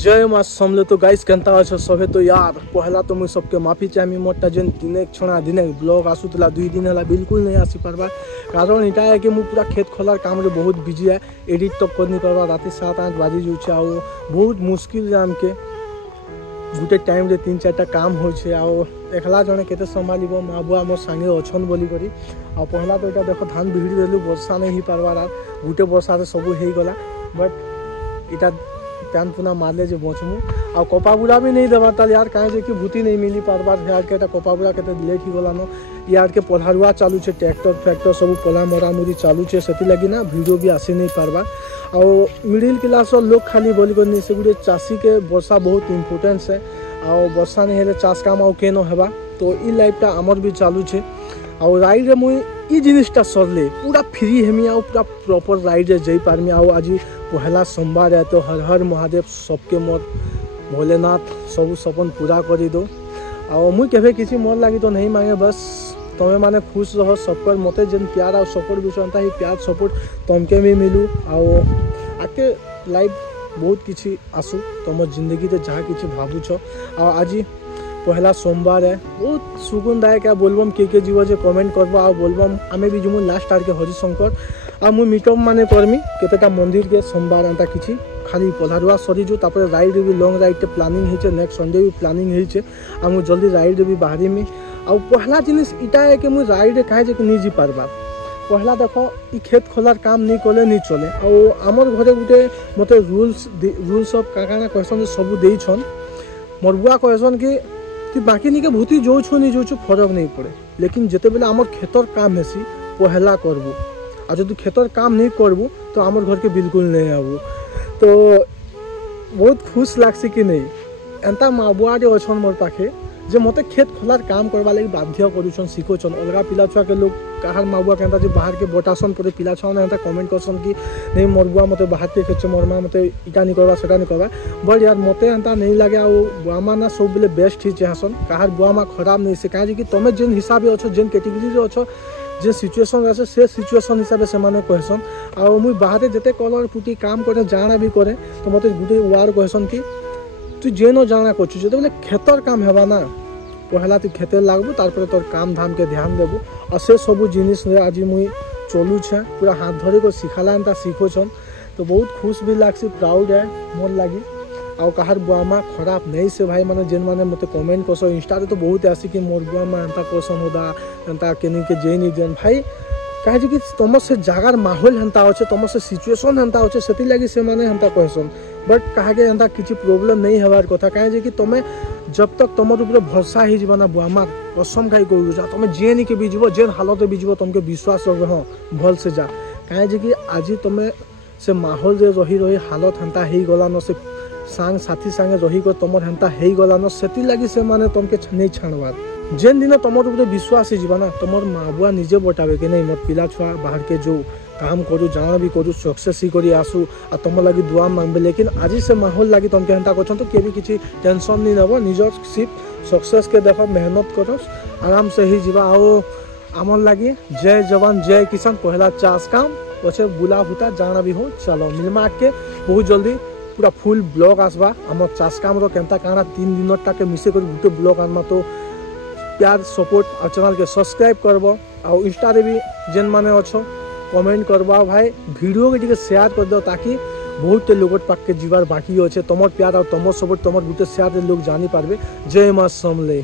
जय माँ समले। तो गाइस केनता अच्छे सभे। तो यार पहला तो मुझे सबके माफी चाहिए मोटा जेन दिन छणा दिन ब्लॉग आसूला 2 दिन है बिल्कुल नहीं आसी पार्बा कारण इटा है कि मुझे पूरा खेत खोलार काम रे बहुत बिजी है। एडिट तक कर नहीं पार्बा राति 7-8 बाजी जाऊे आ बहुत मुश्किल आम के गोटे टाइम रे 3-4टा काम होछे आ एकला जने केते संभालिबो माँ बुआ मोर संगे अछन बोली करी आ पहला तो इटा देखो धान भिड़ी देलु वर्षा नहीं ही पार्बा रात गोटे वर्षा रे सब हो गला बट इटा प्यान पुना मारले जो बचमु आ कपा बुड़ा भी नहीं देवा ताल यार कहे जे कि भूति नहीं मिली पार्बार यार के कपा बुड़ा के लेट ही गला न यार के पढ़ारुआ चालू छे ट्रैक्टर फैक्टर सब पला मरा मुरी चालू छे सेति लगी ना वीडियो भी आसी नहीं पार्बा आ मिडिल क्लास लोग खाली बोली करनी से गुटे चाषी के वर्षा बहुत इम्पोर्टेंस है आ वर्षा नहीं हेले चाष काम आउ केनो हेबा तो ई लाइफटा आमर भी चालू छे आ राइड रे मुई ई जिनिसटा सरले पूरा फ्री हेमी आ पूरा प्रॉपर राइड रे जई पारमी आ आज पहला सोमवार है तो हर हर महादेव सबके मोर भोलेनाथ सब सपन पूरा कर दो आ मुई केवे किसी मोर लगी तो नहीं मांगे बस तुम्हें माने खुश रहो सबकर मते जेन प्यार आ सपोर्ट विषयता ही प्यार सपोर्ट तुमके भी मिलू आके लाइफ बहुत किसी आसू तुम जिंदगी ते जहाँ किसी भावुछ आज पहला सोमवार है बहुत सुकूनदायक है बोलबम के जीव जे कमेंट करबो आ बोलबम आमे भी जुमु लास्ट आर के हरिशंकर आ मु मीटअप माने करमी केतेटा मंदिर के सोमवार अंता किछि खाली पधारुआ सरी जो तापर राइड भी लॉन्ग राइड प्लानिंग हिचे नेक्स्ट संडे भी प्लानिंग हिचे आ मु जल्दी राइड भी बाहरी में आ पहला जिनिस इटा है कि मु राइड काहे जे नहीं जी पारबा पहला देखो ई खेत खोलार काम नहीं कले नहीं चले आ आमर घरे गुटे मते रूल्स ऑफ काकाना कहसन सब देई छन मोर बुआ कहसन कि तु बाकी नहीं के भूति जो छो नहीं जो छो फरक नहीं पड़े लेकिन जिते बेले आमर खेतर काम हेसी पहला करबू आ जो तू खेतर काम नहीं करबू तो आमर घर के बिल्कुल नहीं आबू तो बहुत खुश लागसी कि नहीं एंता माँ बुआ जे अछन मोर पाखे जे मते खेत खोलार काम करवा लगी बाध्य करूछन सिखोछन अलगा पिला छुआ के लोग कहार माँ बुआ कहता जे बाहर के बोटासन पर पिला छुआ ने कमेंट करसन कि नहीं मोर बुआ मते बाहर के खेत मोर माँ मते इटा नहीं करवा सेटा नहीं करवा बट यार मते एंता नहीं लगे आ बुआ माँ ना सब बेले बेस्ट ही चाहसन कहार बुआ माँ खराब नहीं से कहे कि तुम जेन हिसाब अच्छो जेन कैटेगरी रे अच्छो जे सिचुएशन আছে से सिचुएशन हिसाब से माने कहसन आ मुई बाहर जेते कलर पुटी काम करे जाना भी करे तो मते गुटे वार कहसन कि तू जेनो जाना करछु जेते बोले खेतर काम हेबा ना पहला तू खेते लागबू तारपर तोर काम धाम के ध्यान देबू आ से सब जिनिस रे आज मुई चलू छे पूरा हाथ धरे को सिखाला एंता सिखो छन तो बहुत खुश भी लागसी प्राउड है मोर लागी आ कहार बुआ माँ खराब नहीं से भाई माने जेन माने मते कमेंट करसो इंस्टा रे तो बहुत आसी कि मोर बुआ माँ एंता कोसन होदा एंता केनी के जे नहीं जेन भाई कहे कि तुम से जगार माहौल हेंता अच्छे तुम से सिचुएशन हेंता अच्छे से लगी से माने हेंता कहसन बट कहा के एंता किसी प्रॉब्लम नहीं हबार कथा कहे कि तुम जब तक तुम ऊपर भरोसा ही जीवा ना बुआ माँ कसम खाई करू जा तुम जे नहीं के भी जीव जेन हालत भी जीव तुमके विश्वास रहे हाँ भल से जा कहे कि आज तुम से माहौल रे रही रही हालत हेंता ही गला न से सांग साथी सांगे रही को तुम हेंता ही गला न से लगी से माने तुमके नहीं छाणवार जेन दिन तुम ऊपर विश्वास ही जीवा ना तुम माँ बुआ निजे बतावे कि नहीं मोर पिला छुआ बाहर के जो काम करूँ जाना भी करूँ सक्सेस ही करी आसू आ तुम लगी दुआ मांगे लेकिन आज से माहौल लगी तुमके हेंता कर तो केवी किसी टेंशन नहीं नब निजर सिर्फ सक्सेस के देख मेहनत कर आराम से ही जीवा आओ आमर लगी जय जवान जय किसान पहला चाष काम पचे बुला भूता जाना भी हो चलो मिलमा के बहुत जल्दी पूरा फुल ब्लॉग आसबा आम चाष काम केनता काना 3 दिन टाके मिसे कर गुटे ब्लॉग आनमा तो प्यार सपोर्ट आ चैनल के सब्सक्राइब करब आ इंस्टा रे भी जेन माने अच्छो कमेंट करबा भाई वीडियो के टिके शेयर कर दो ताकि बहुत लोग पाक के जीवार बाकी अच्छे तुम प्यार और तुम सपोर्ट तुम गुटे शेयर लोग जानी पारबे। जय माँ समले।